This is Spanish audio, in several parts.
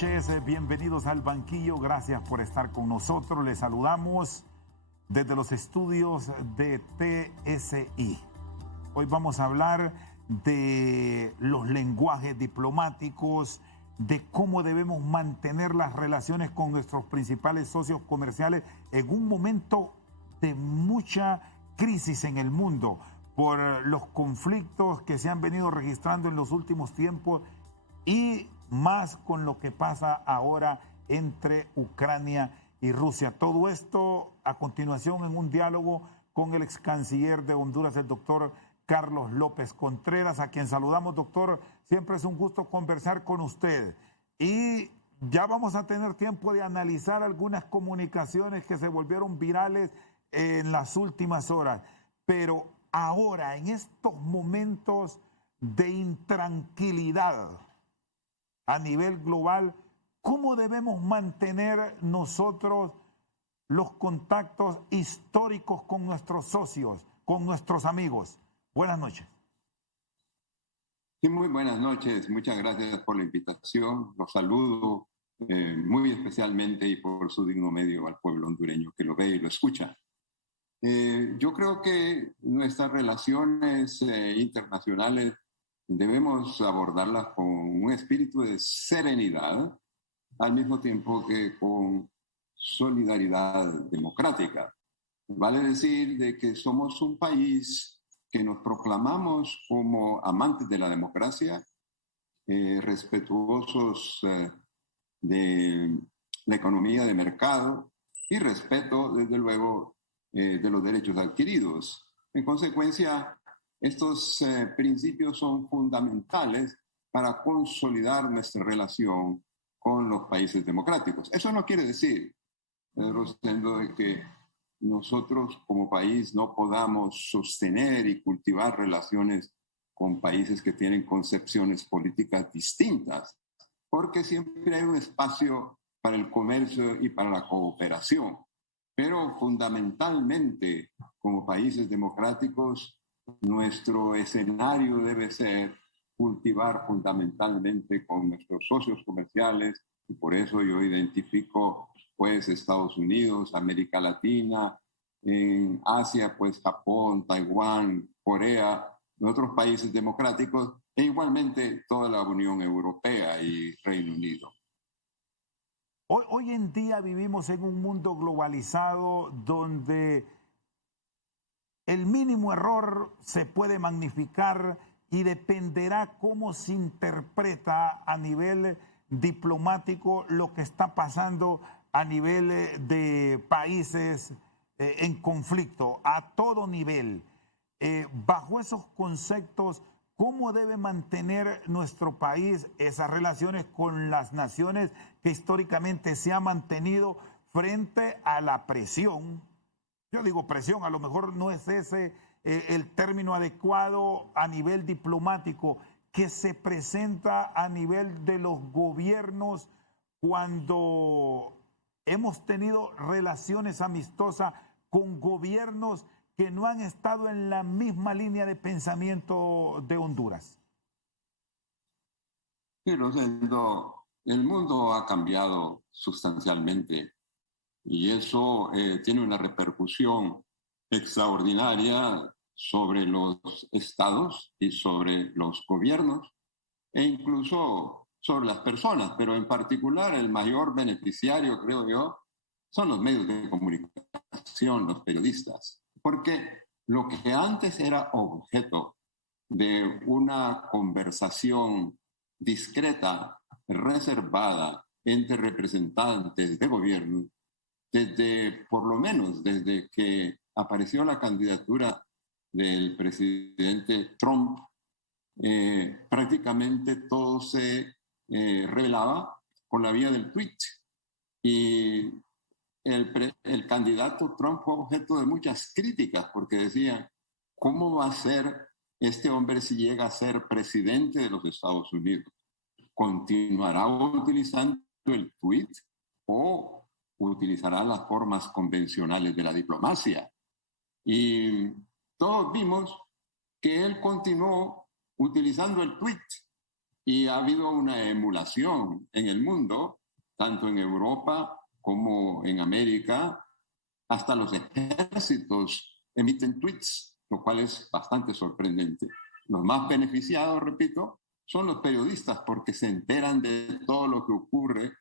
noches, bienvenidos al banquillo, gracias por estar con nosotros. Les saludamos desde los estudios de TSI. Hoy vamos a hablar de los lenguajes diplomáticos, de cómo debemos mantener las relaciones con nuestros principales socios comerciales en un momento de mucha crisis en el mundo por los conflictos que se han venido registrando en los últimos tiempos y más con lo que pasa ahora entre Ucrania y Rusia. Todo esto a continuación en un diálogo con el ex canciller de Honduras, el doctor Carlos López Contreras, a quien saludamos, doctor. Siempre es un gusto conversar con usted. Y ya vamos a tener tiempo de analizar algunas comunicaciones que se volvieron virales en las últimas horas. Pero ahora, en estos momentos de intranquilidad a nivel global, ¿cómo debemos mantener nosotros los contactos históricos con nuestros socios, con nuestros amigos? Buenas noches. Sí, muy buenas noches. Muchas gracias por la invitación. Los saludo muy especialmente y por su digno medio al pueblo hondureño que lo ve y lo escucha. Yo creo que nuestras relaciones internacionales debemos abordarlas con un espíritu de serenidad, al mismo tiempo que con solidaridad democrática. Vale decir de que somos un país que nos proclamamos como amantes de la democracia, respetuosos de la economía de mercado y respeto, desde luego, de los derechos adquiridos. En consecuencia, estos principios son fundamentales para consolidar nuestra relación con los países democráticos. Eso no quiere decir, Rosendo, de que nosotros como país no podamos sostener y cultivar relaciones con países que tienen concepciones políticas distintas, porque siempre hay un espacio para el comercio y para la cooperación. Pero fundamentalmente, como países democráticos, nuestro escenario debe ser cultivar fundamentalmente con nuestros socios comerciales, y por eso yo identifico pues Estados Unidos, América Latina, en Asia pues Japón, Taiwán, Corea, en otros países democráticos, e igualmente toda la Unión Europea y Reino Unido. Hoy en día vivimos en un mundo globalizado donde el mínimo error se puede magnificar y dependerá cómo se interpreta a nivel diplomático lo que está pasando a nivel de países en conflicto, a todo nivel. Bajo esos conceptos, ¿cómo debe mantener nuestro país esas relaciones con las naciones que históricamente se ha mantenido frente a la presión? Yo digo presión, a lo mejor no es ese el término adecuado a nivel diplomático, que se presenta a nivel de los gobiernos cuando hemos tenido relaciones amistosas con gobiernos que no han estado en la misma línea de pensamiento de Honduras. Sí, Rosendo, el mundo ha cambiado sustancialmente y eso tiene una repercusión extraordinaria sobre los estados y sobre los gobiernos e incluso sobre las personas, pero en particular el mayor beneficiario, creo yo, son los medios de comunicación, los periodistas, porque lo que antes era objeto de una conversación discreta, reservada entre representantes de gobierno, por lo menos desde que apareció la candidatura del presidente Trump, prácticamente todo se revelaba por la vía del tweet. Y el candidato Trump fue objeto de muchas críticas porque decía, ¿cómo va a ser este hombre si llega a ser presidente de los Estados Unidos? ¿Continuará utilizando el tweet o utilizará las formas convencionales de la diplomacia? Y todos vimos que él continuó utilizando el tweet y ha habido una emulación en el mundo, tanto en Europa como en América. Hasta los ejércitos emiten tweets, lo cual es bastante sorprendente. Los más beneficiados, repito, son los periodistas porque se enteran de todo lo que ocurre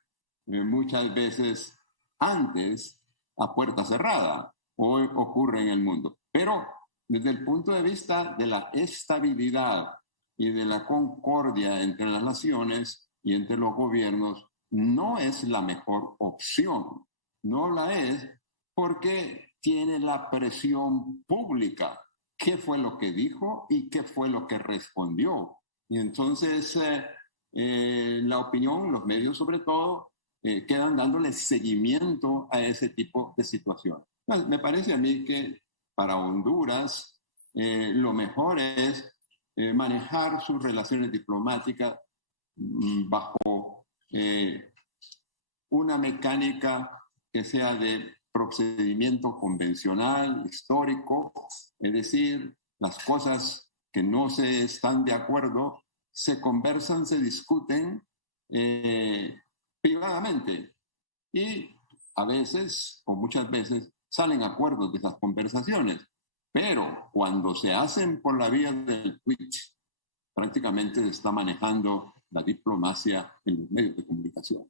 muchas veces antes a puerta cerrada o ocurre en el mundo. Pero desde el punto de vista de la estabilidad y de la concordia entre las naciones y entre los gobiernos, no es la mejor opción. No la es porque tiene la presión pública. ¿Qué fue lo que dijo y qué fue lo que respondió? Y entonces la opinión, los medios sobre todo, quedan dándole seguimiento a ese tipo de situaciones. Pues, me parece a mí que para Honduras lo mejor es manejar sus relaciones diplomáticas bajo una mecánica que sea de procedimiento convencional, histórico, es decir, las cosas que no se están de acuerdo se conversan, se discuten privadamente y a veces o muchas veces salen acuerdos de esas conversaciones, pero cuando se hacen por la vía del tweet, prácticamente se está manejando la diplomacia en los medios de comunicación.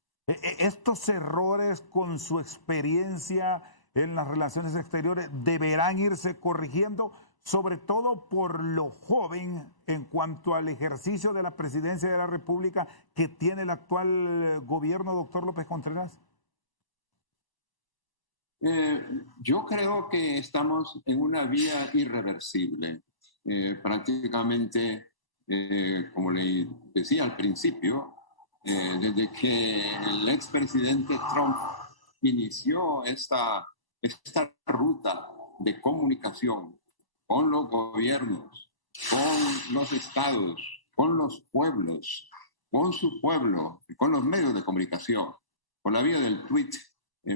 Estos errores con su experiencia en las relaciones exteriores deberán irse corrigiendo, sobre todo por lo joven en cuanto al ejercicio de la presidencia de la República que tiene el actual gobierno, doctor López Contreras. Yo creo que estamos en una vía irreversible. Prácticamente, como le decía al principio, desde que el expresidente Trump inició esta ruta de comunicación con los gobiernos, con los estados, con los pueblos, con su pueblo, con los medios de comunicación, por la vía del tweet,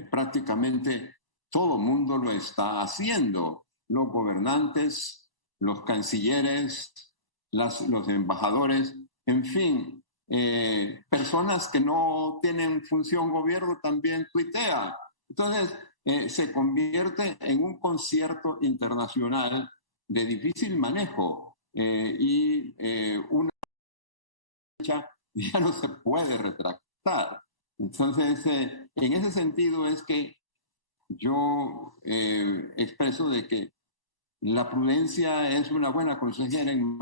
prácticamente todo el mundo lo está haciendo. Los gobernantes, los cancilleres, los embajadores, en fin, personas que no tienen función gobierno también tuitean. Entonces, se convierte en un concierto internacional de difícil manejo y una fecha ya no se puede retractar. Entonces, en ese sentido es que yo expreso de que la prudencia es una buena consejera en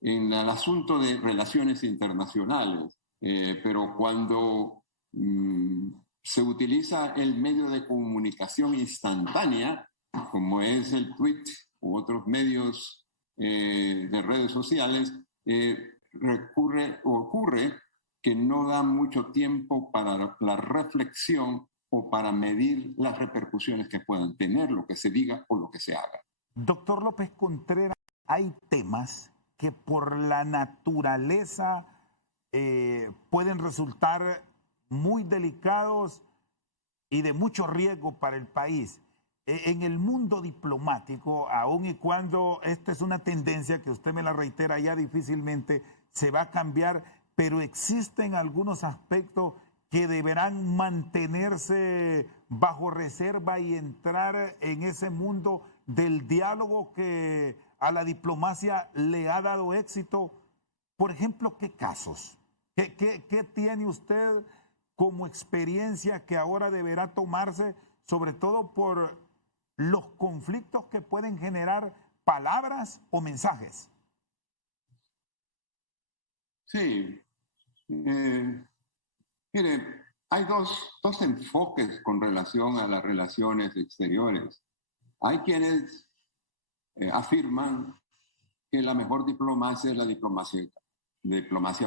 el asunto de relaciones internacionales, pero cuando se utiliza el medio de comunicación instantánea, como es el tweet u otros medios de redes sociales, ocurre que no da mucho tiempo para la reflexión o para medir las repercusiones que puedan tener lo que se diga o lo que se haga. Doctor López Contreras, hay temas que por la naturaleza pueden resultar muy delicados y de mucho riesgo para el país. En el mundo diplomático, aun y cuando esta es una tendencia que usted me la reitera, ya difícilmente se va a cambiar, pero existen algunos aspectos que deberán mantenerse bajo reserva y entrar en ese mundo del diálogo que a la diplomacia le ha dado éxito. Por ejemplo, ¿qué casos? ¿Qué tiene usted como experiencia que ahora deberá tomarse, sobre todo por los conflictos que pueden generar palabras o mensajes? Sí. Mire, hay dos enfoques con relación a las relaciones exteriores. Hay quienes afirman que la mejor diplomacia es la diplomacia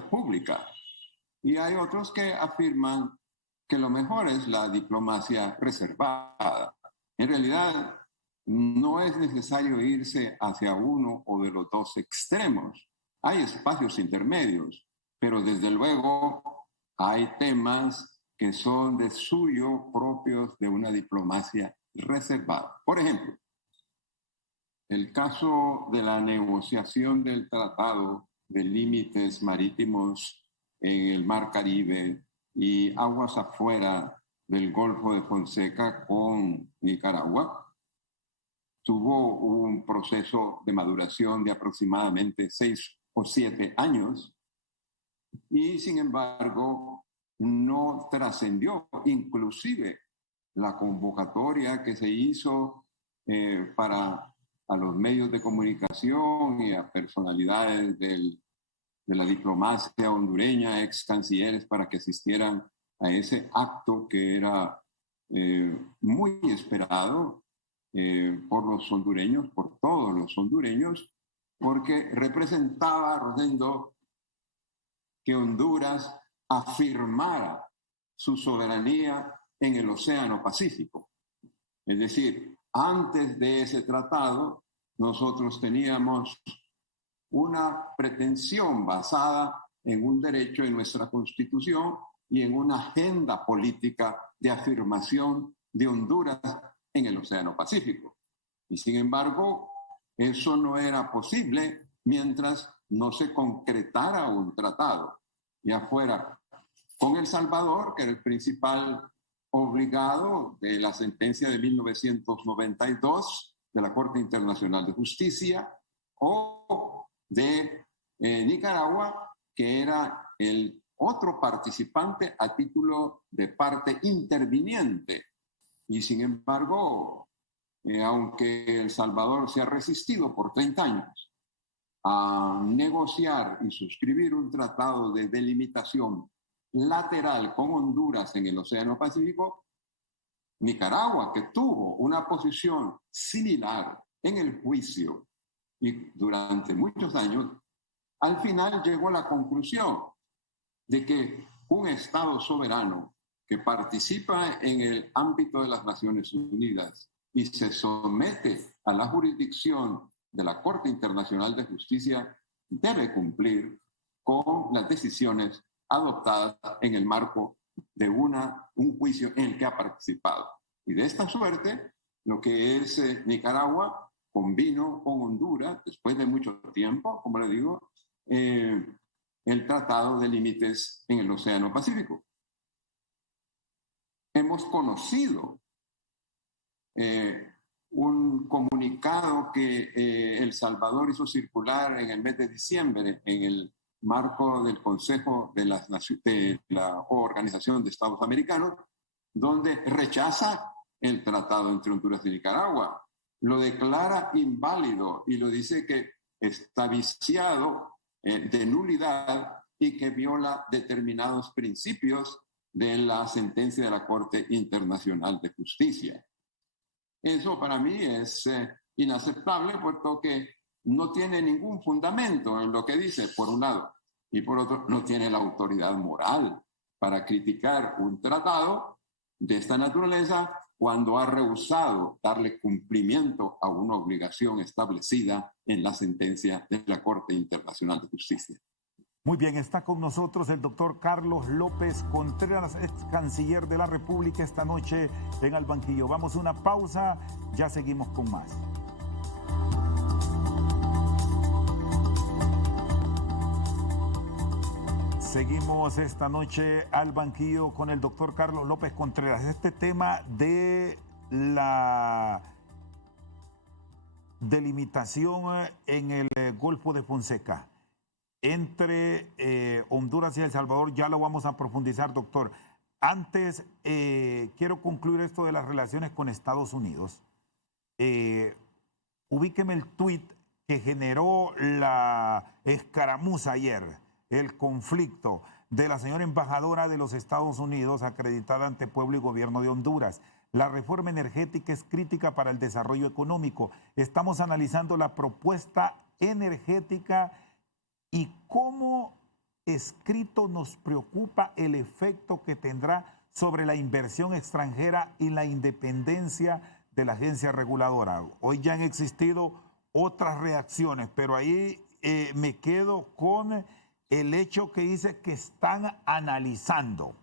pública. Y hay otros que afirman que lo mejor es la diplomacia reservada. En realidad, no es necesario irse hacia uno o de los dos extremos. Hay espacios intermedios, pero desde luego hay temas que son de suyo propios de una diplomacia reservada. Por ejemplo, el caso de la negociación del tratado de límites marítimos en el Mar Caribe y aguas afuera del Golfo de Fonseca con Nicaragua. Tuvo un proceso de maduración de aproximadamente 6 o 7 años y, sin embargo, no trascendió. Inclusive la convocatoria que se hizo para a los medios de comunicación y a personalidades de la diplomacia hondureña, ex cancilleres, para que asistieran a ese acto que era muy esperado por los hondureños, por todos los hondureños, porque representaba, Rosendo, que Honduras afirmara su soberanía en el Océano Pacífico. Es decir, antes de ese tratado, nosotros teníamos una pretensión basada en un derecho en nuestra Constitución y en una agenda política de afirmación de Honduras en el Océano Pacífico. Y sin embargo, eso no era posible mientras no se concretara un tratado, ya fuera con El Salvador, que era el principal obligado de la sentencia de 1992 de la Corte Internacional de Justicia, o de Nicaragua, que era el otro participante a título de parte interviniente. Y sin embargo, aunque El Salvador se ha resistido por 30 años a negociar y suscribir un tratado de delimitación lateral con Honduras en el Océano Pacífico, Nicaragua, que tuvo una posición similar en el juicio y durante muchos años, al final llegó a la conclusión de que un Estado soberano que participa en el ámbito de las Naciones Unidas y se somete a la jurisdicción de la Corte Internacional de Justicia debe cumplir con las decisiones adoptadas en el marco de un juicio en el que ha participado. Y de esta suerte, lo que es Nicaragua convino con Honduras, después de mucho tiempo, como le digo, el Tratado de Límites en el Océano Pacífico. Hemos conocido un comunicado que El Salvador hizo circular en el mes de diciembre en el marco del Consejo de la Organización de Estados Americanos, donde rechaza el tratado entre Honduras y Nicaragua, lo declara inválido y lo dice que está viciado de nulidad y que viola determinados principios de la sentencia de la Corte Internacional de Justicia. Eso para mí es inaceptable, puesto que no tiene ningún fundamento en lo que dice, por un lado, y por otro, no tiene la autoridad moral para criticar un tratado de esta naturaleza cuando ha rehusado darle cumplimiento a una obligación establecida en la sentencia de la Corte Internacional de Justicia. Muy bien, está con nosotros el doctor Carlos López Contreras, ex canciller de la República, esta noche en Al Banquillo. Vamos a una pausa, ya seguimos con más. Seguimos esta noche al banquillo con el doctor Carlos López Contreras. Este tema de la delimitación en el Golfo de Fonseca entre Honduras y El Salvador, ya lo vamos a profundizar, doctor. Antes, quiero concluir esto de las relaciones con Estados Unidos. Ubíqueme el tuit que generó la escaramuza ayer, el conflicto de la señora embajadora de los Estados Unidos acreditada ante pueblo y gobierno de Honduras. La reforma energética es crítica para el desarrollo económico. Estamos analizando la propuesta energética y cómo escrito nos preocupa el efecto que tendrá sobre la inversión extranjera y la independencia de la agencia reguladora. Hoy ya han existido otras reacciones, pero ahí me quedo con el hecho que dice que están analizando.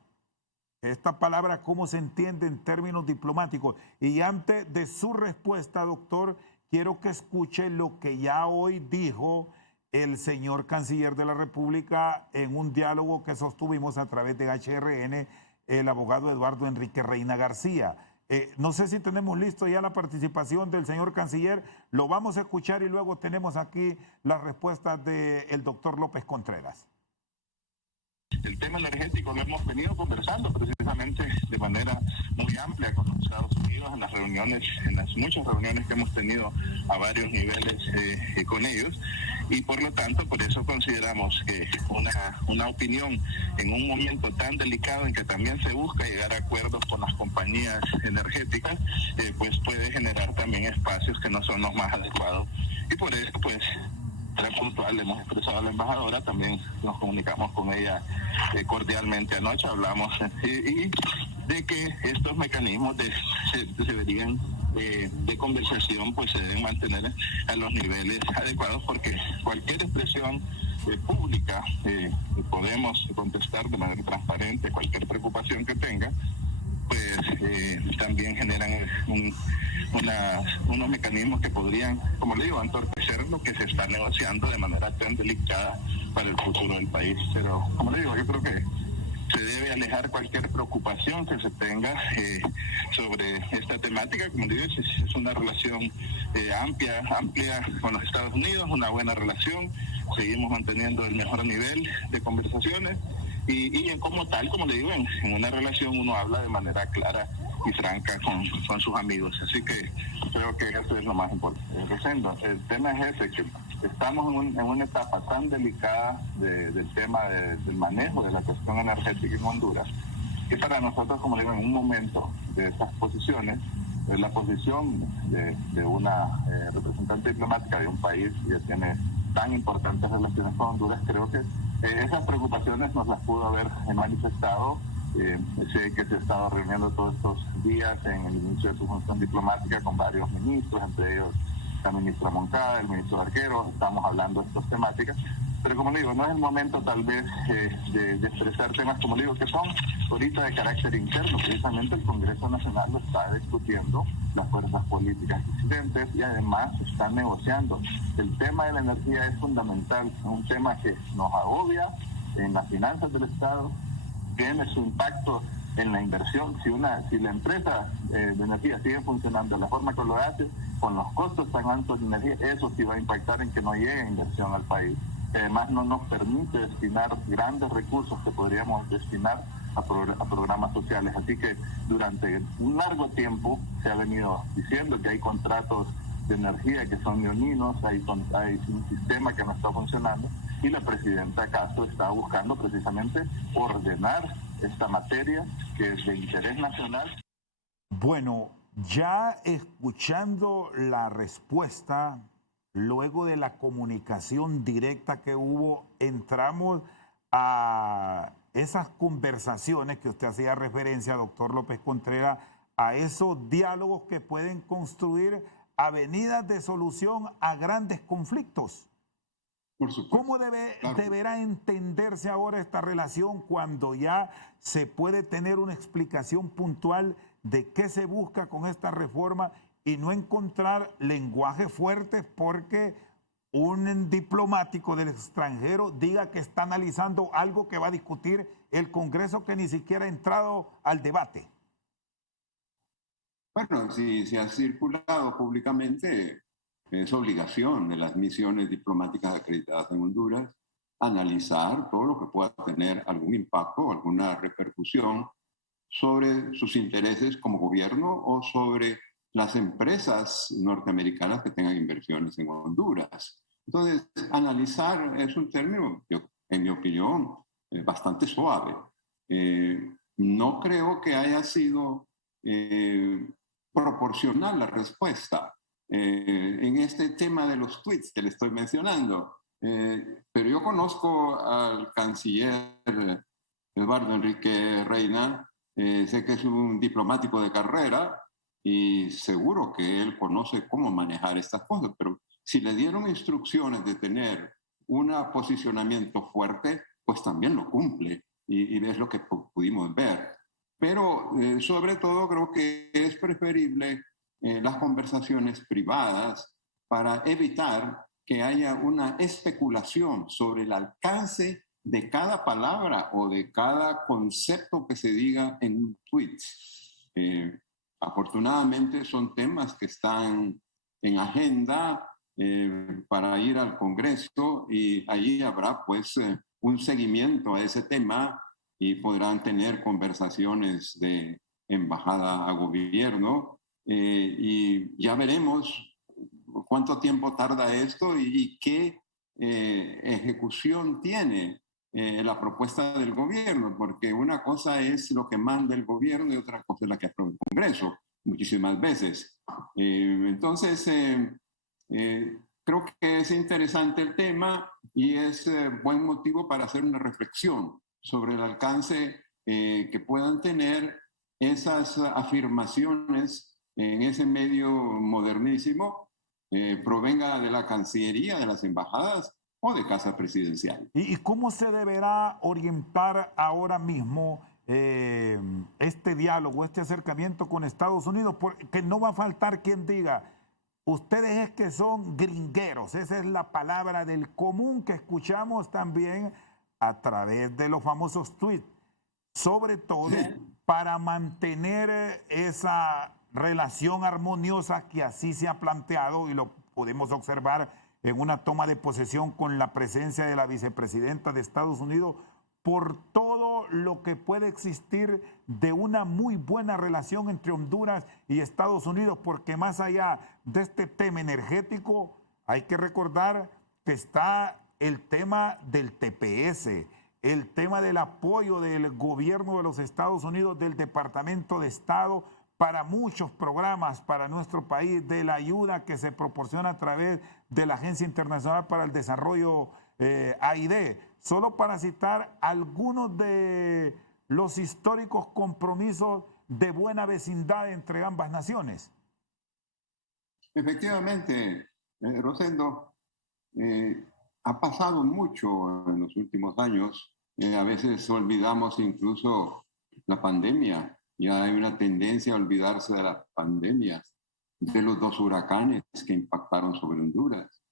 Esta palabra, ¿cómo se entiende en términos diplomáticos? Y antes de su respuesta, doctor, quiero que escuche lo que ya hoy dijo el señor canciller de la República en un diálogo que sostuvimos a través de HRN, el abogado Eduardo Enrique Reina García. No sé si tenemos listo ya la participación del señor canciller, lo vamos a escuchar y luego tenemos aquí las respuestas del doctor López Contreras. El tema energético lo hemos venido conversando precisamente de manera muy amplia con los Estados Unidos en las reuniones, en las muchas reuniones que hemos tenido a varios niveles con ellos, y por lo tanto por eso consideramos que una opinión en un momento tan delicado en que también se busca llegar a acuerdos con las compañías energéticas, pues puede generar también espacios que no son los más adecuados, y por eso pues era puntual, hemos expresado a la embajadora, también nos comunicamos con ella cordialmente anoche, hablamos y de que estos mecanismos deberían de conversación pues se deben mantener a los niveles adecuados, porque cualquier expresión pública podemos contestar de manera transparente cualquier preocupación que tenga, pues también generan unos mecanismos que podrían, como le digo, entorpecer lo que se está negociando de manera tan delicada para el futuro del país. Pero, como le digo, yo creo que se debe alejar cualquier preocupación que se tenga sobre esta temática. Como le digo, es una relación amplia con los Estados Unidos, una buena relación. Seguimos manteniendo el mejor nivel de conversaciones y como tal, como le digo, en una relación uno habla de manera clara y franca con sus amigos. Así que creo que eso es lo más importante. Rosendo, el tema es ese, que estamos en una etapa tan delicada del tema del manejo de la cuestión energética en Honduras, que para nosotros, como le digo, en un momento de esas posiciones, la posición de una representante diplomática de un país que tiene tan importantes relaciones con Honduras, creo que esas preocupaciones nos las pudo haber manifestado. Sé que se ha estado reuniendo todos estos días en el inicio de su función diplomática con varios ministros, entre ellos la ministra Moncada, el ministro Arquero. Estamos hablando de estas temáticas, pero como le digo, no es el momento tal vez de expresar temas, como le digo, que son ahorita de carácter interno. Precisamente el Congreso Nacional lo está discutiendo, las fuerzas políticas disidentes, y además se están negociando. El tema de la energía es fundamental, es un tema que nos agobia en las finanzas del Estado, tiene su impacto en la inversión. Si la empresa de energía sigue funcionando de la forma que lo hace, con los costos tan altos de energía, eso sí va a impactar en que no llegue inversión al país. Además, no nos permite destinar grandes recursos que podríamos destinar a programas sociales. Así que durante un largo tiempo se ha venido diciendo que hay contratos de energía que son leoninos, hay un sistema que no está funcionando, y la presidenta Castro está buscando precisamente ordenar esta materia que es de interés nacional. Bueno, ya escuchando la respuesta, luego de la comunicación directa que hubo, entramos a esas conversaciones que usted hacía referencia, doctor López Contreras, a esos diálogos que pueden construir avenidas de solución a grandes conflictos. Por supuesto. ¿Cómo deberá entenderse ahora esta relación cuando ya se puede tener una explicación puntual de qué se busca con esta reforma y no encontrar lenguaje fuerte porque un diplomático del extranjero diga que está analizando algo que va a discutir el Congreso que ni siquiera ha entrado al debate? Bueno, si se ha circulado públicamente, es obligación de las misiones diplomáticas acreditadas en Honduras analizar todo lo que pueda tener algún impacto, alguna repercusión sobre sus intereses como gobierno o sobre las empresas norteamericanas que tengan inversiones en Honduras. Entonces, analizar es un término, en mi opinión, bastante suave. No creo que haya sido proporcional la respuesta en este tema de los tweets que le estoy mencionando. Pero yo conozco al canciller Eduardo Enrique Reina, sé que es un diplomático de carrera y seguro que él conoce cómo manejar estas cosas, pero si le dieron instrucciones de tener un posicionamiento fuerte, pues también lo cumple y es lo que pudimos ver. Pero sobre todo creo que es preferible las conversaciones privadas para evitar que haya una especulación sobre el alcance de cada palabra o de cada concepto que se diga en un tweet. Afortunadamente son temas que están en agenda para ir al Congreso, y allí habrá pues un seguimiento a ese tema y podrán tener conversaciones de embajada a gobierno, y ya veremos cuánto tiempo tarda esto y qué ejecución tiene la propuesta del gobierno, porque una cosa es lo que manda el gobierno y otra cosa es la que aprueba el Congreso, muchísimas veces. Entonces, creo que es interesante el tema y es buen motivo para hacer una reflexión sobre el alcance que puedan tener esas afirmaciones en ese medio modernísimo, provenga de la Cancillería, de las embajadas o de Casa Presidencial. ¿Y cómo se deberá orientar ahora mismo este diálogo, este acercamiento con Estados Unidos? Porque no va a faltar quien diga, ustedes es que son gringueros. Esa es la palabra del común que escuchamos también a través de los famosos tweets, sobre todo para mantener esa relación armoniosa que así se ha planteado, y lo podemos observar en una toma de posesión con la presencia de la vicepresidenta de Estados Unidos, por todo lo que puede existir de una muy buena relación entre Honduras y Estados Unidos, porque más allá de este tema energético, hay que recordar que está el tema del TPS, el tema del apoyo del gobierno de los Estados Unidos, del Departamento de Estado, para muchos programas para nuestro país, de la ayuda que se proporciona a través de la Agencia Internacional para el Desarrollo, AID, solo para citar algunos de los históricos compromisos de buena vecindad entre ambas naciones. Efectivamente, Rosendo, ha pasado mucho en los últimos años. A veces olvidamos incluso la pandemia. Ya hay una tendencia a olvidarse de la pandemia, de los 2 huracanes que impactaron sobre Honduras,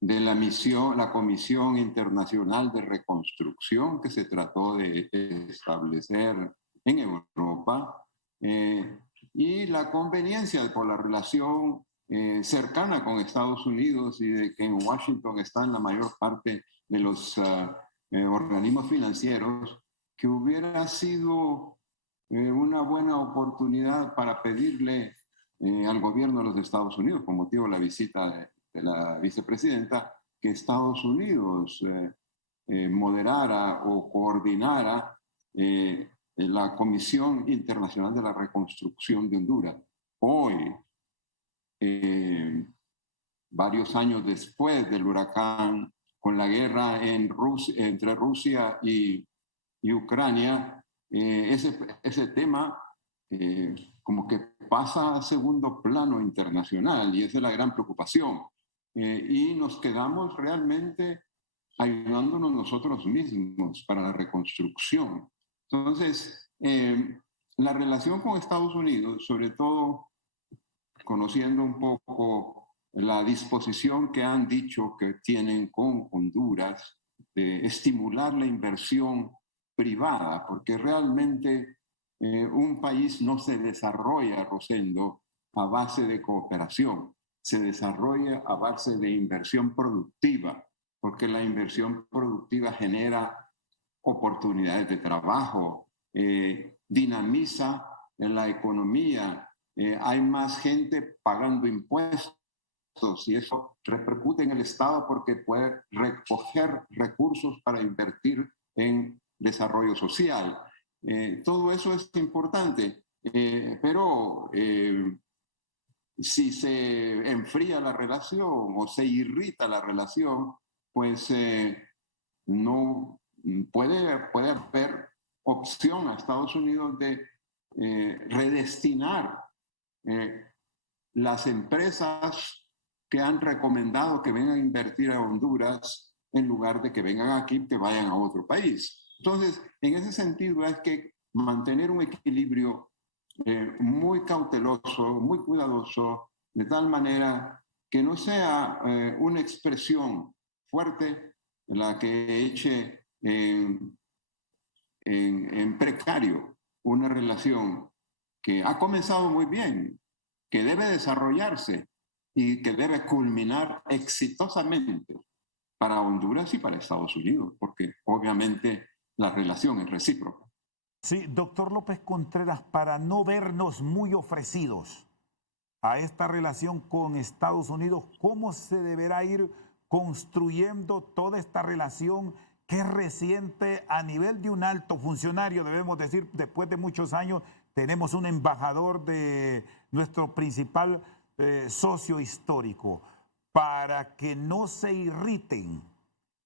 de la Comisión Internacional de Reconstrucción que se trató de establecer en Europa, y la conveniencia por la relación cercana con Estados Unidos, y de que en Washington están la mayor parte de los organismos financieros, que hubiera sido una buena oportunidad para pedirle al gobierno de los Estados Unidos, con motivo de la visita de la vicepresidenta, que Estados Unidos moderara o coordinara la Comisión Internacional de la Reconstrucción de Honduras. Hoy, varios años después del huracán, con la guerra entre Rusia y Ucrania, ese tema como que pasa a segundo plano internacional, y esa es la gran preocupación. Y nos quedamos realmente ayudándonos nosotros mismos para la reconstrucción. Entonces, la relación con Estados Unidos, sobre todo conociendo un poco la disposición que han dicho que tienen con Honduras de estimular la inversión privada, porque realmente un país no se desarrolla, Rosendo, a base de cooperación, se desarrolla a base de inversión productiva, porque la inversión productiva genera oportunidades de trabajo, dinamiza en la economía, hay más gente pagando impuestos, y eso repercute en el Estado porque puede recoger recursos para invertir en desarrollo social. Todo eso es importante, pero si se enfría la relación o se irrita la relación, pues no puede haber opción a Estados Unidos de redestinar las empresas que han recomendado que vengan a invertir a Honduras, en lugar de que vengan aquí, que vayan a otro país. Entonces, en ese sentido es que mantener un equilibrio muy cauteloso, muy cuidadoso, de tal manera que no sea una expresión fuerte la que eche en precario una relación que ha comenzado muy bien, que debe desarrollarse y que debe culminar exitosamente para Honduras y para Estados Unidos, porque obviamente la relación es recíproca. Sí, doctor López Contreras, para no vernos muy ofrecidos a esta relación con Estados Unidos, ¿cómo se deberá ir construyendo toda esta relación que es reciente a nivel de un alto funcionario? Debemos decir, después de muchos años, tenemos un embajador de nuestro principal socio histórico. Para que no se irriten,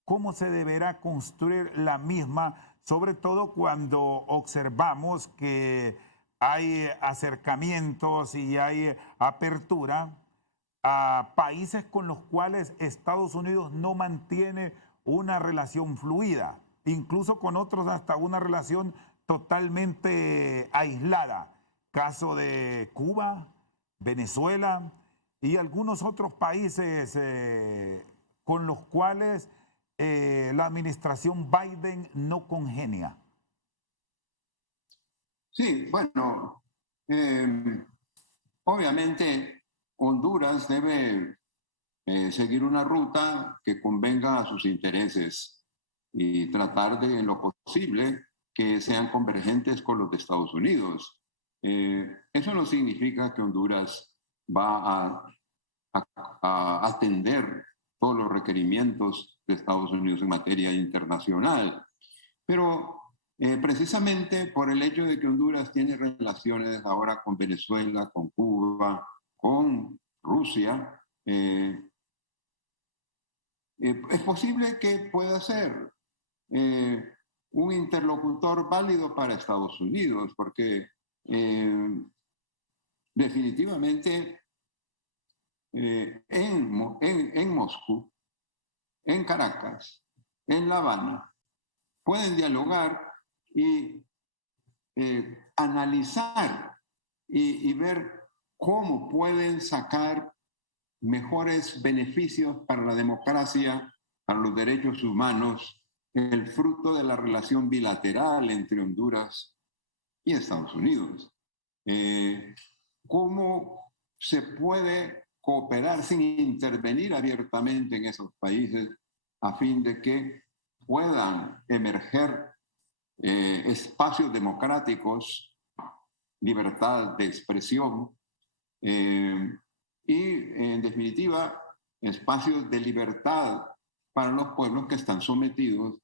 ¿cómo se deberá construir la misma? Sobre todo cuando observamos que hay acercamientos y hay apertura a países con los cuales Estados Unidos no mantiene una relación fluida, incluso con otros hasta una relación totalmente aislada. Caso de Cuba, Venezuela y algunos otros países con los cuales la administración Biden no congenia. Sí, bueno, obviamente Honduras debe seguir una ruta que convenga a sus intereses y tratar de, en lo posible, que sean convergentes con los de Estados Unidos. Eso no significa que Honduras va a atender todos los requerimientos de Estados Unidos en materia internacional, pero precisamente por el hecho de que Honduras tiene relaciones ahora con Venezuela, con Cuba, con Rusia, es posible que pueda ser un interlocutor válido para Estados Unidos, porque definitivamente en Moscú, en Caracas, en La Habana, pueden dialogar y analizar y ver cómo pueden sacar mejores beneficios para la democracia, para los derechos humanos, el fruto de la relación bilateral entre Honduras y Estados Unidos. ¿Cómo se puede cooperar sin intervenir abiertamente en esos países a fin de que puedan emerger espacios democráticos, libertad de expresión y, en definitiva, espacios de libertad para los pueblos que están sometidos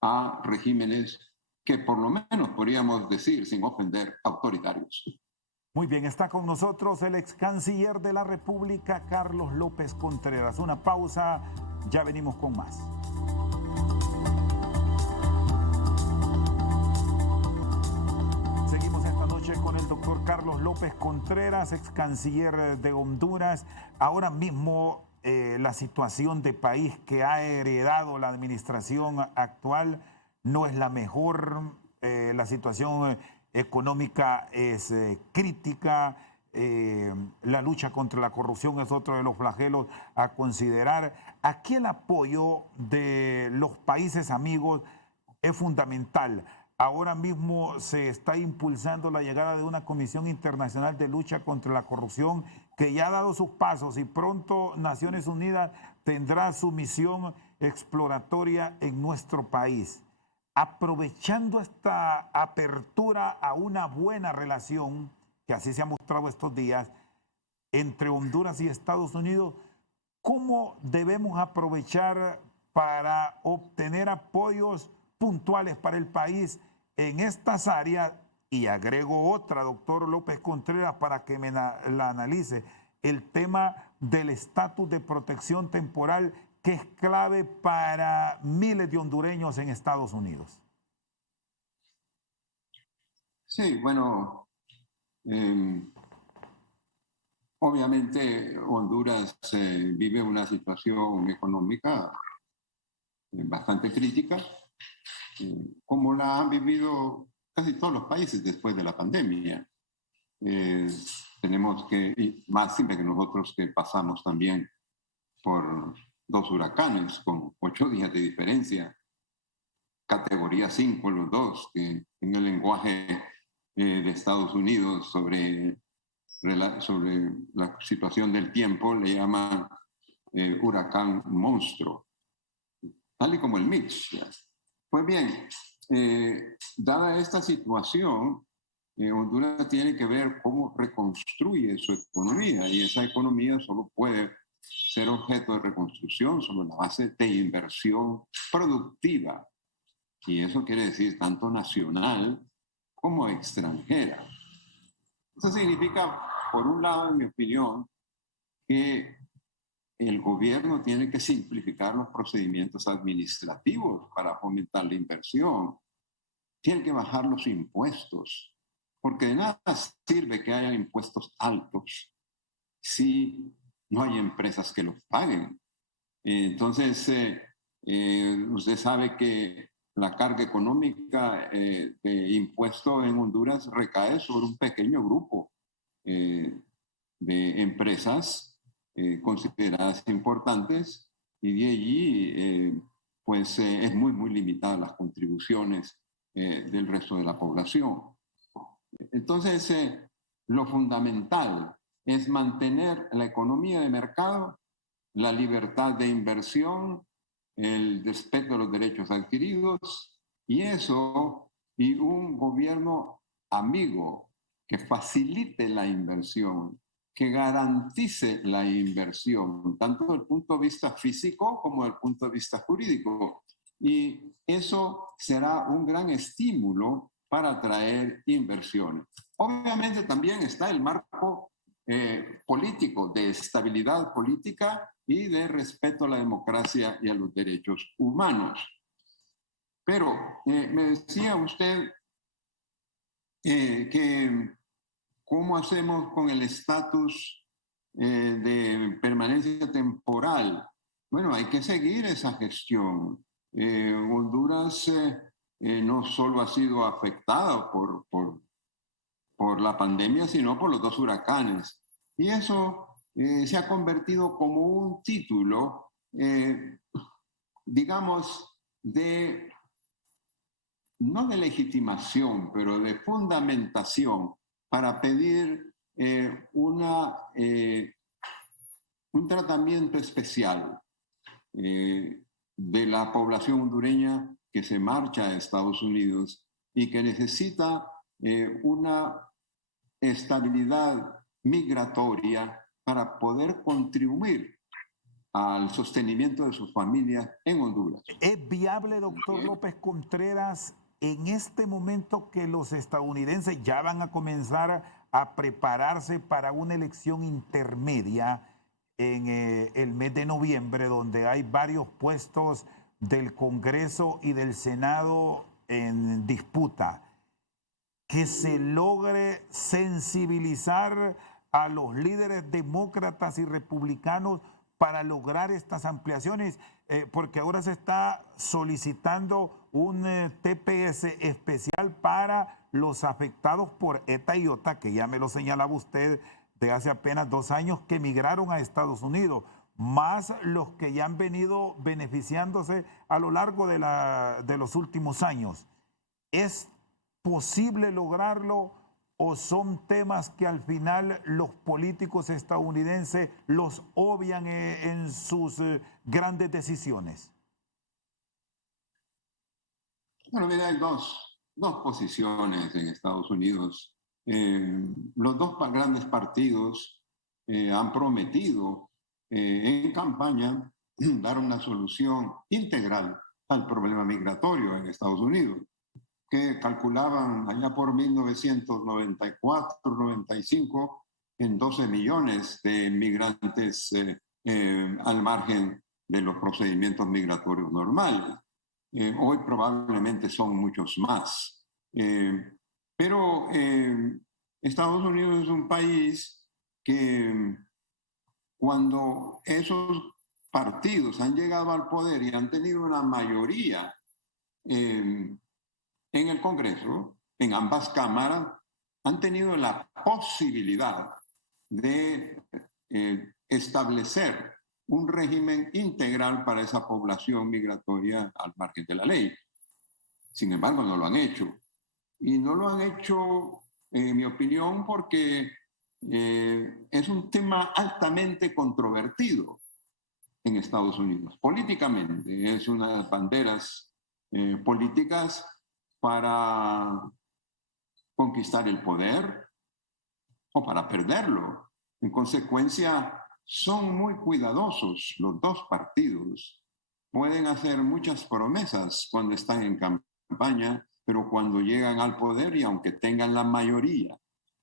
a regímenes que por lo menos podríamos decir, sin ofender, autoritarios? Muy bien, está con nosotros el ex canciller de la República, Carlos López Contreras. Una pausa, ya venimos con más. Seguimos esta noche con el doctor Carlos López Contreras, ex canciller de Honduras. Ahora mismo la situación de país que ha heredado la administración actual no es la mejor. La situación económica es crítica. La lucha contra la corrupción es otro de los flagelos a considerar. Aquí el apoyo de los países amigos es fundamental. Ahora mismo se está impulsando la llegada de una Comisión Internacional de Lucha contra la Corrupción que ya ha dado sus pasos y pronto Naciones Unidas tendrá su misión exploratoria en nuestro país. Aprovechando esta apertura a una buena relación, que así se ha mostrado estos días, entre Honduras y Estados Unidos, ¿cómo debemos aprovechar para obtener apoyos puntuales para el país en estas áreas? Y agrego otra, doctor López Contreras, para que me la analice, el tema del estatus de protección temporal, que es clave para miles de hondureños en Estados Unidos. Sí, bueno, obviamente Honduras vive una situación económica bastante crítica, como la han vivido casi todos los países después de la pandemia. tenemos que, y más simple que nosotros que pasamos también por 2 huracanes con 8 días de diferencia, categoría 5 los dos, que en el lenguaje de Estados Unidos sobre la situación del tiempo le llaman huracán monstruo, tal y como el Mitch. Pues bien, dada esta situación, Honduras tiene que ver cómo reconstruye su economía, y esa economía solo puede ser objeto de reconstrucción sobre la base de inversión productiva, y eso quiere decir tanto nacional como extranjera. Eso significa, por un lado, en mi opinión, que el gobierno tiene que simplificar los procedimientos administrativos para fomentar la inversión. Tiene que bajar los impuestos, porque de nada sirve que haya impuestos altos si no hay empresas que los paguen. Entonces, usted sabe que la carga económica de impuesto en Honduras recae sobre un pequeño grupo de empresas consideradas importantes, y de allí pues es muy limitada las contribuciones del resto de la población. Entonces, lo fundamental es mantener la economía de mercado, la libertad de inversión, el respeto a los derechos adquiridos, y eso, y un gobierno amigo que facilite la inversión, que garantice la inversión, tanto desde el punto de vista físico como desde el punto de vista jurídico. Y eso será un gran estímulo para atraer inversiones. Obviamente también está el marco político, de estabilidad política y de respeto a la democracia y a los derechos humanos. Pero me decía usted que cómo hacemos con el estatus de permanencia temporal. Bueno, hay que seguir esa gestión. Honduras no solo ha sido afectada por la pandemia, sino por los 2 huracanes. Y eso se ha convertido como un título, digamos, no de legitimación, pero de fundamentación para pedir un tratamiento especial de la población hondureña que se marcha a Estados Unidos y que necesita una estabilidad migratoria para poder contribuir al sostenimiento de sus familias en Honduras. ¿Es viable, doctor López Contreras, en este momento que los estadounidenses ya van a comenzar a prepararse para una elección intermedia en el mes de noviembre, donde hay varios puestos del Congreso y del Senado en disputa, que se logre sensibilizar a los líderes demócratas y republicanos para lograr estas ampliaciones? Porque ahora se está solicitando un TPS especial para los afectados por ETA y OTA, que ya me lo señalaba usted, de hace apenas 2 años, que emigraron a Estados Unidos, más los que ya han venido beneficiándose a lo largo de los últimos años. ¿Es posible lograrlo o son temas que al final los políticos estadounidenses los obvian en sus grandes decisiones? Bueno, mira, hay dos posiciones en Estados Unidos. Los 2 grandes partidos han prometido en campaña dar una solución integral al problema migratorio en Estados Unidos, que calculaban allá por 1994-95 en 12 millones de migrantes al margen de los procedimientos migratorios normales. Hoy probablemente son muchos más. Pero Estados Unidos es un país que cuando esos partidos han llegado al poder y han tenido una mayoría en el Congreso, en ambas cámaras, han tenido la posibilidad de establecer un régimen integral para esa población migratoria al margen de la ley. Sin embargo, no lo han hecho. Y no lo han hecho, en mi opinión, porque es un tema altamente controvertido en Estados Unidos. Políticamente, es una de las banderas políticas para conquistar el poder o para perderlo. En consecuencia, son muy cuidadosos los dos partidos. Pueden hacer muchas promesas cuando están en campaña, pero cuando llegan al poder y aunque tengan la mayoría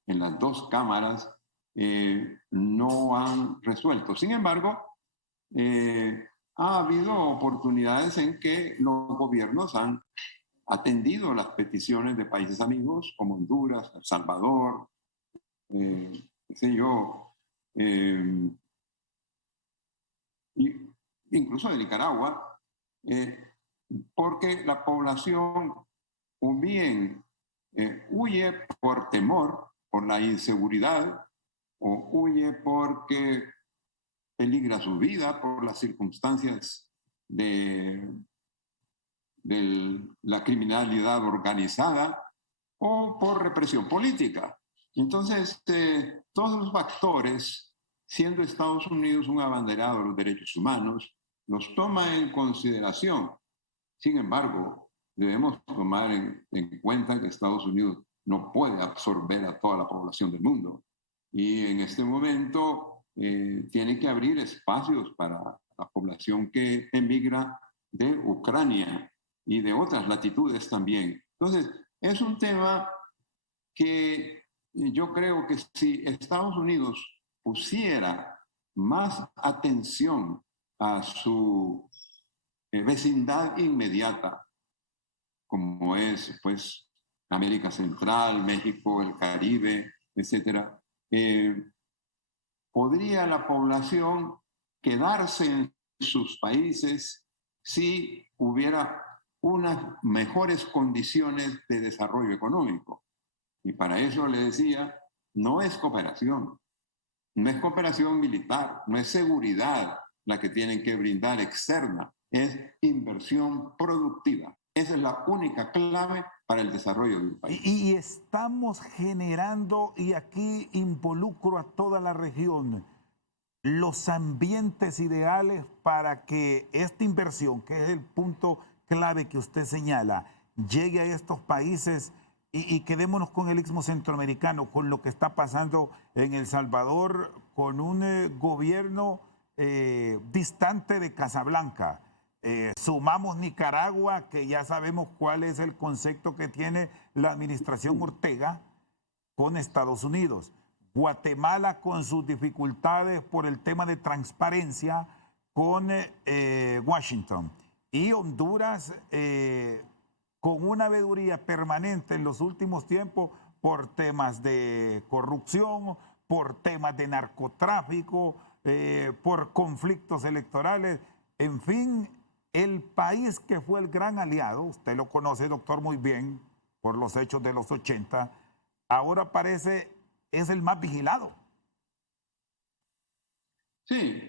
en las dos cámaras, no han resuelto. Sin embargo, ha habido oportunidades en que los gobiernos han atendido las peticiones de países amigos como Honduras, El Salvador, qué sé yo, incluso de Nicaragua, porque la población o bien huye por temor, por la inseguridad, o huye porque peligra su vida por las circunstancias de la criminalidad organizada o por represión política. Entonces, todos los factores, siendo Estados Unidos un abanderado de los derechos humanos, los toma en consideración. Sin embargo, debemos tomar en cuenta que Estados Unidos no puede absorber a toda la población del mundo. Y en este momento tiene que abrir espacios para la población que emigra de Ucrania y de otras latitudes también. Entonces, es un tema que yo creo que si Estados Unidos pusiera más atención a su vecindad inmediata, como es pues América Central, México, el Caribe, etcétera, podría la población quedarse en sus países si hubiera unas mejores condiciones de desarrollo económico. Y para eso le decía, no es cooperación militar, no es seguridad la que tienen que brindar externa, es inversión productiva. Esa es la única clave para el desarrollo del país. Y estamos generando, y aquí involucro a toda la región, los ambientes ideales para que esta inversión, que es el punto clave que usted señala, llegue a estos países y quedémonos con el Istmo Centroamericano, con lo que está pasando en El Salvador, con un gobierno distante de Casablanca. Sumamos Nicaragua, que ya sabemos cuál es el concepto que tiene la administración Ortega con Estados Unidos. Guatemala con sus dificultades por el tema de transparencia con Washington. Y Honduras con una veeduría permanente en los últimos tiempos por temas de corrupción, por temas de narcotráfico, por conflictos electorales, en fin, el país que fue el gran aliado, usted lo conoce, doctor, muy bien, por los hechos de los 80, ahora parece es el más vigilado. Sí,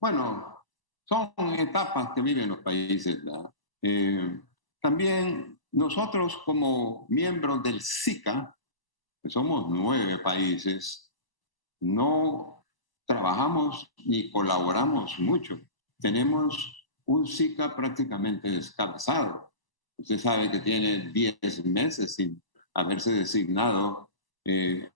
bueno, son etapas que viven los países. También nosotros como miembros del SICA, que somos 9 países, no trabajamos ni colaboramos mucho. Tenemos un SICA prácticamente descabezado. Usted sabe que tiene 10 meses sin haberse designado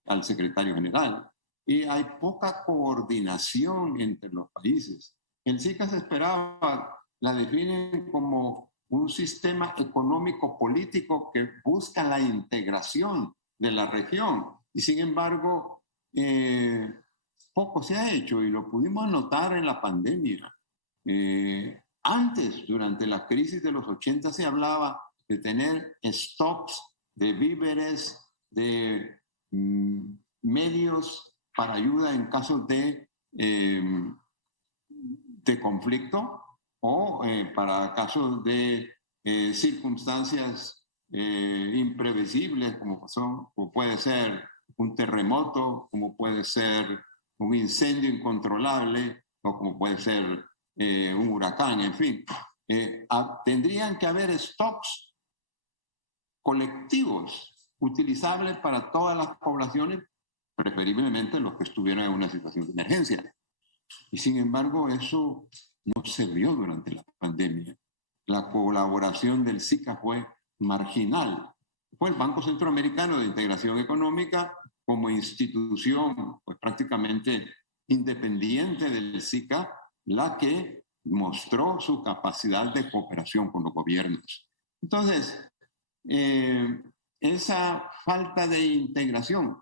al secretario general. Y hay poca coordinación entre los países. El SICA se esperaba, la definen como un sistema económico político que busca la integración de la región. Y sin embargo, poco se ha hecho y lo pudimos notar en la pandemia. Antes, durante la crisis de los 80, se hablaba de tener stocks de víveres, de medios para ayuda en casos de conflicto o para casos de circunstancias imprevisibles como puede ser un terremoto, como puede ser un incendio incontrolable o como puede ser un huracán, en fin. Tendrían que haber stocks colectivos utilizables para todas las poblaciones, preferiblemente los que estuvieran en una situación de emergencia. Y sin embargo, eso no se vio durante la pandemia. La colaboración del SICA fue marginal. Fue el Banco Centroamericano de Integración Económica como institución pues, prácticamente independiente del SICA la que mostró su capacidad de cooperación con los gobiernos. Entonces, esa falta de integración,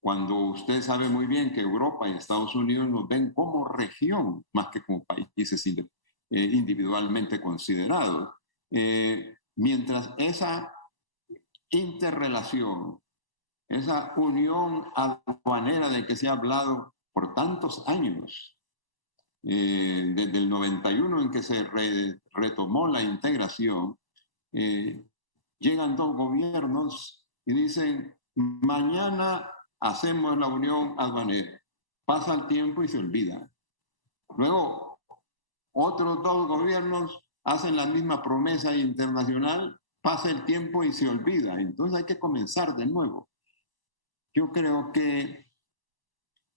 cuando usted sabe muy bien que Europa y Estados Unidos nos ven como región más que como países individualmente considerados, mientras esa interrelación, esa unión aduanera de que se ha hablado por tantos años, desde el 91 en que se retomó la integración, llegan dos gobiernos y dicen, mañana hacemos la unión aduanera. Pasa el tiempo y se olvida. Luego, otros dos gobiernos hacen la misma promesa internacional, pasa el tiempo y se olvida. Entonces hay que comenzar de nuevo. Yo creo que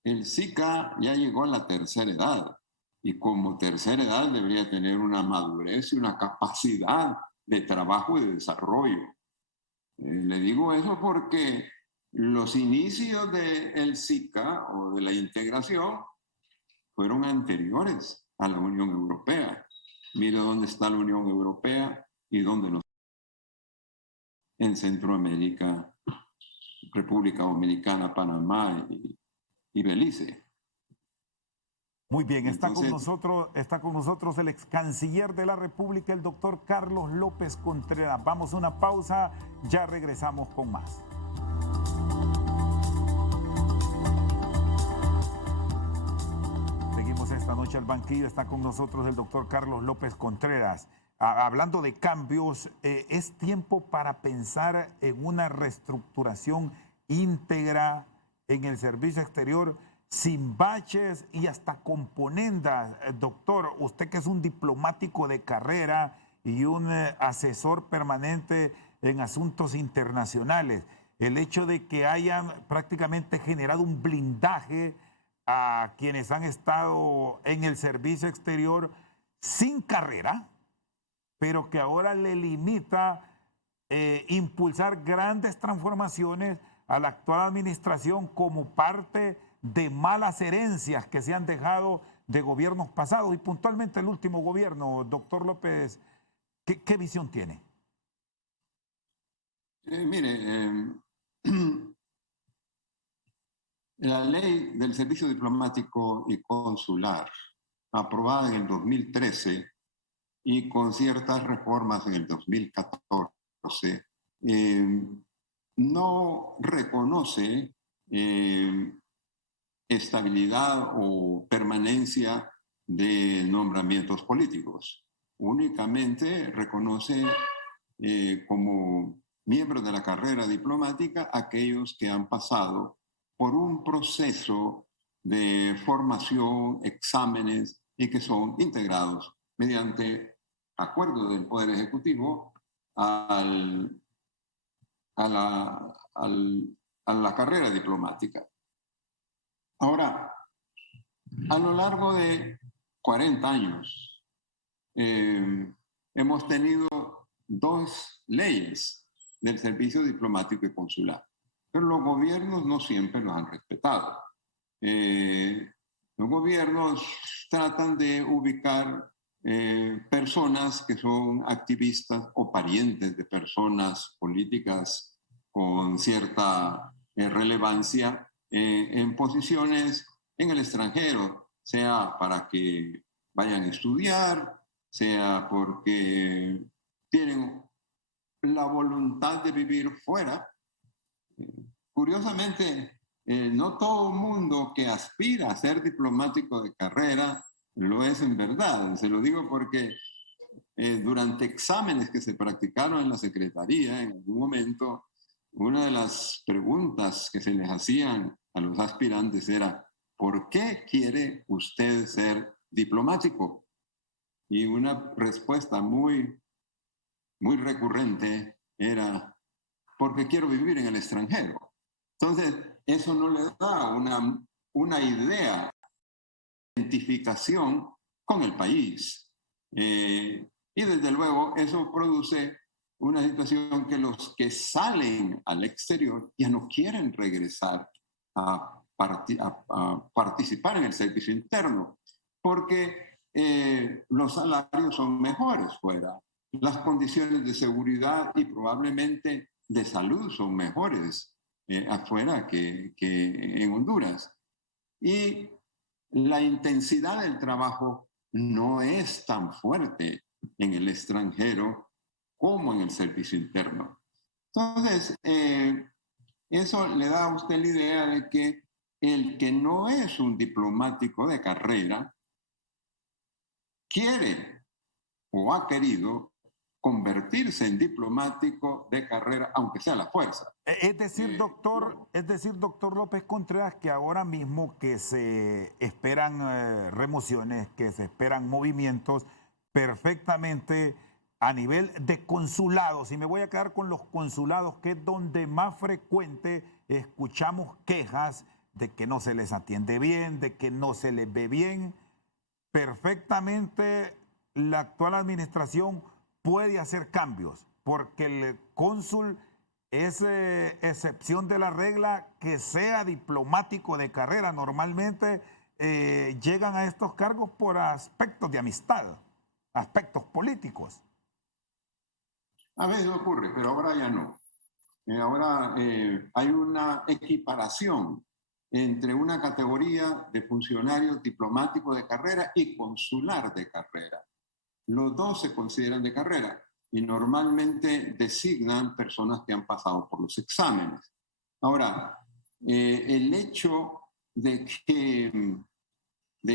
el SICA ya llegó a la tercera edad y como tercera edad debería tener una madurez y una capacidad de trabajo y de desarrollo. Le digo eso porque los inicios del SICA o de la integración fueron anteriores a la Unión Europea. Mire dónde está la Unión Europea y dónde nos... En Centroamérica, República Dominicana, Panamá y Belice. Muy bien, entonces, está con nosotros el ex canciller de la República, el doctor Carlos López Contreras. Vamos a una pausa, ya regresamos con más. Seguimos esta noche al banquillo, está con nosotros el doctor Carlos López Contreras. Hablando de cambios, es tiempo para pensar en una reestructuración íntegra en el servicio exterior, sin baches y hasta componendas. Doctor, usted que es un diplomático de carrera y un asesor permanente en asuntos internacionales, el hecho de que hayan prácticamente generado un blindaje a quienes han estado en el servicio exterior sin carrera, pero que ahora le limita impulsar grandes transformaciones a la actual administración como parte de malas herencias que se han dejado de gobiernos pasados y puntualmente el último gobierno. Doctor López, ¿qué visión tiene? Mire, la ley del servicio diplomático y consular, aprobada en el 2013 y con ciertas reformas en el 2014, no reconoce estabilidad o permanencia de nombramientos políticos. Únicamente reconoce como miembros de la carrera diplomática aquellos que han pasado por un proceso de formación, exámenes y que son integrados mediante acuerdo del Poder Ejecutivo a la carrera diplomática. Ahora, a lo largo de 40 años, hemos tenido dos leyes del servicio diplomático y consular, pero los gobiernos no siempre los han respetado. Los gobiernos tratan de ubicar personas que son activistas o parientes de personas políticas con cierta relevancia en posiciones en el extranjero, sea para que vayan a estudiar, sea porque tienen la voluntad de vivir fuera. Curiosamente, no todo el mundo que aspira a ser diplomático de carrera lo es en verdad. Se lo digo porque durante exámenes que se practicaron en la Secretaría, en algún momento una de las preguntas que se les hacían a los aspirantes era, ¿por qué quiere usted ser diplomático? Y una respuesta muy, muy recurrente era, porque quiero vivir en el extranjero. Entonces, eso no le da una idea de identificación con el país. Y desde luego eso produce una situación que los que salen al exterior ya no quieren regresar a participar en el servicio interno, porque los salarios son mejores fuera, las condiciones de seguridad y probablemente de salud son mejores afuera que en Honduras. Y la intensidad del trabajo no es tan fuerte en el extranjero como en el servicio interno. Entonces, eso le da a usted la idea de que el que no es un diplomático de carrera quiere o ha querido convertirse en diplomático de carrera, aunque sea a la fuerza. Es decir, doctor López Contreras, que ahora mismo que se esperan remociones, que se esperan movimientos, perfectamente a nivel de consulados, y me voy a quedar con los consulados, que es donde más frecuente escuchamos quejas de que no se les atiende bien, de que no se les ve bien. Perfectamente la actual administración puede hacer cambios, porque el cónsul es excepción de la regla que sea diplomático de carrera. Normalmente llegan a estos cargos por aspectos de amistad, aspectos políticos. A veces ocurre, pero ahora ya no. Ahora hay una equiparación entre una categoría de funcionario diplomático de carrera y consular de carrera. Los dos se consideran de carrera y normalmente designan personas que han pasado por los exámenes. Ahora, el hecho de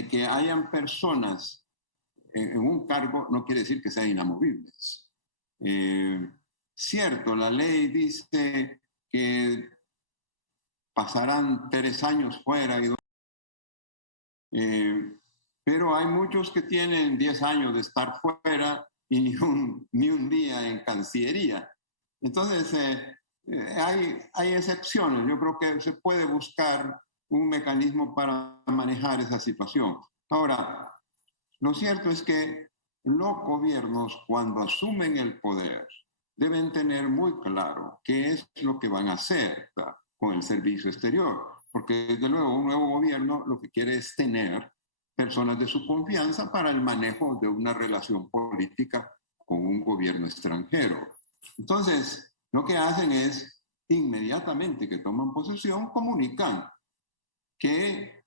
que hayan personas en un cargo no quiere decir que sean inamovibles. Cierto, la ley dice que pasarán 3 años fuera pero hay muchos que tienen 10 años de estar fuera y ni un día en Cancillería. Entonces, hay excepciones. Yo creo que se puede buscar un mecanismo para manejar esa situación. Ahora, lo cierto es que los gobiernos, cuando asumen el poder, deben tener muy claro qué es lo que van a hacer con el servicio exterior, porque desde luego un nuevo gobierno lo que quiere es tener personas de su confianza para el manejo de una relación política con un gobierno extranjero. Entonces, lo que hacen es, inmediatamente que toman posesión, comunican que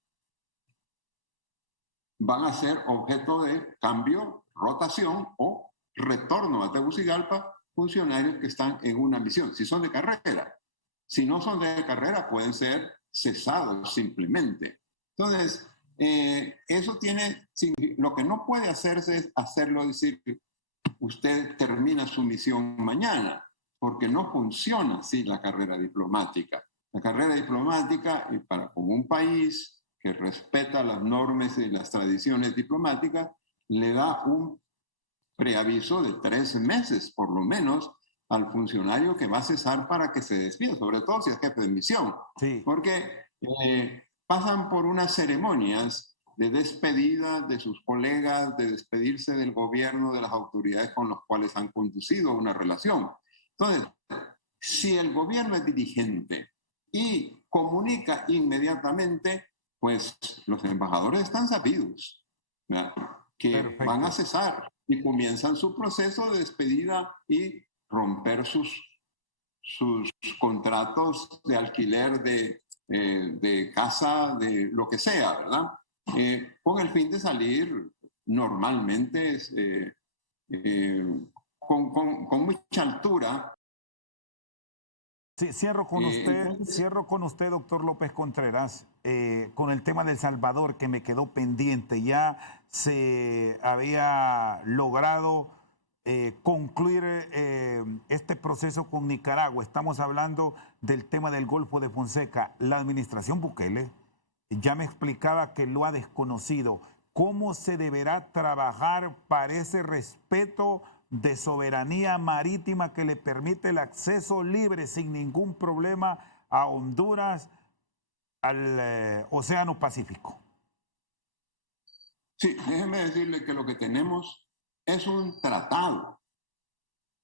van a ser objeto de cambio, rotación o retorno a Tegucigalpa funcionarios que están en una misión, si son de carrera. Si no son de carrera, pueden ser cesados simplemente. Entonces, eso tiene, lo que no puede hacerse es hacerlo, decir, usted termina su misión mañana, porque no funciona así la carrera diplomática. La carrera diplomática, y para como un país que respeta las normas y las tradiciones diplomáticas, le da un preaviso de 3 meses, por lo menos, al funcionario que va a cesar para que se despida, sobre todo si es jefe de misión. Sí. Porque pasan por unas ceremonias de despedida de sus colegas, de despedirse del gobierno, de las autoridades con las cuales han conducido una relación. Entonces, si el gobierno es dirigente y comunica inmediatamente, pues los embajadores están sabidos, ¿verdad?, que perfecto, van a cesar y comienzan su proceso de despedida y romper sus contratos de alquiler de casa, de lo que sea, ¿verdad? Con el fin de salir normalmente con mucha altura. Sí, cierro con usted, doctor López Contreras, con el tema del Salvador, que me quedó pendiente. Ya se había logrado concluir este proceso con Nicaragua. Estamos hablando del tema del Golfo de Fonseca. La administración Bukele ya me explicaba que lo ha desconocido. ¿Cómo se deberá trabajar para ese respeto de soberanía marítima que le permite el acceso libre sin ningún problema a Honduras, al Océano Pacífico? Sí, déjeme decirle que lo que tenemos es un tratado,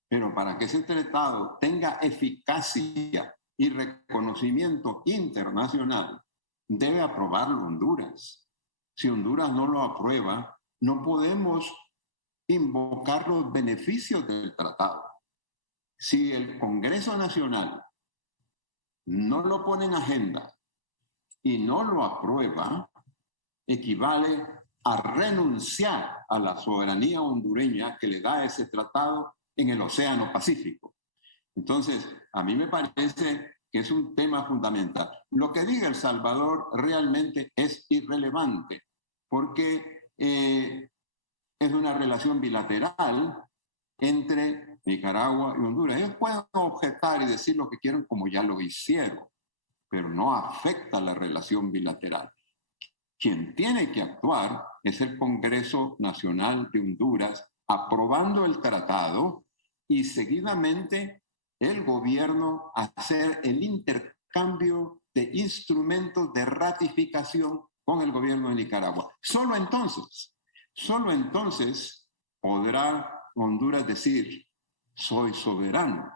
pero para que ese tratado tenga eficacia y reconocimiento internacional, debe aprobarlo Honduras. Si Honduras no lo aprueba, no podemos invocar los beneficios del tratado. Si el Congreso Nacional no lo pone en agenda y no lo aprueba, equivale a renunciar a la soberanía hondureña que le da ese tratado en el Océano Pacífico. Entonces, a mí me parece que es un tema fundamental. Lo que diga El Salvador realmente es irrelevante, porque es una relación bilateral entre Nicaragua y Honduras. Ellos pueden objetar y decir lo que quieran como ya lo hicieron, pero no afecta la relación bilateral. Quien tiene que actuar es el Congreso Nacional de Honduras, aprobando el tratado y seguidamente el gobierno hacer el intercambio de instrumentos de ratificación con el gobierno de Nicaragua. Solo entonces podrá Honduras decir, soy soberano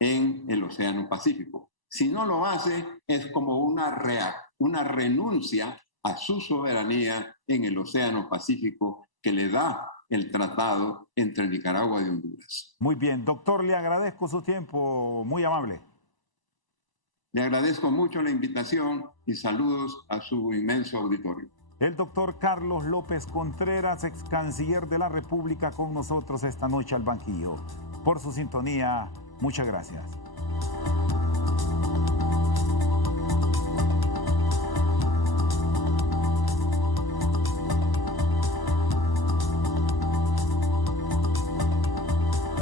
en el Océano Pacífico. Si no lo hace, es como una renuncia a su soberanía en el Océano Pacífico que le da el tratado entre Nicaragua y Honduras. Muy bien, doctor, le agradezco su tiempo, muy amable. Le agradezco mucho la invitación y saludos a su inmenso auditorio. El doctor Carlos López Contreras, ex canciller de la República, con nosotros esta noche al banquillo. Por su sintonía, muchas gracias.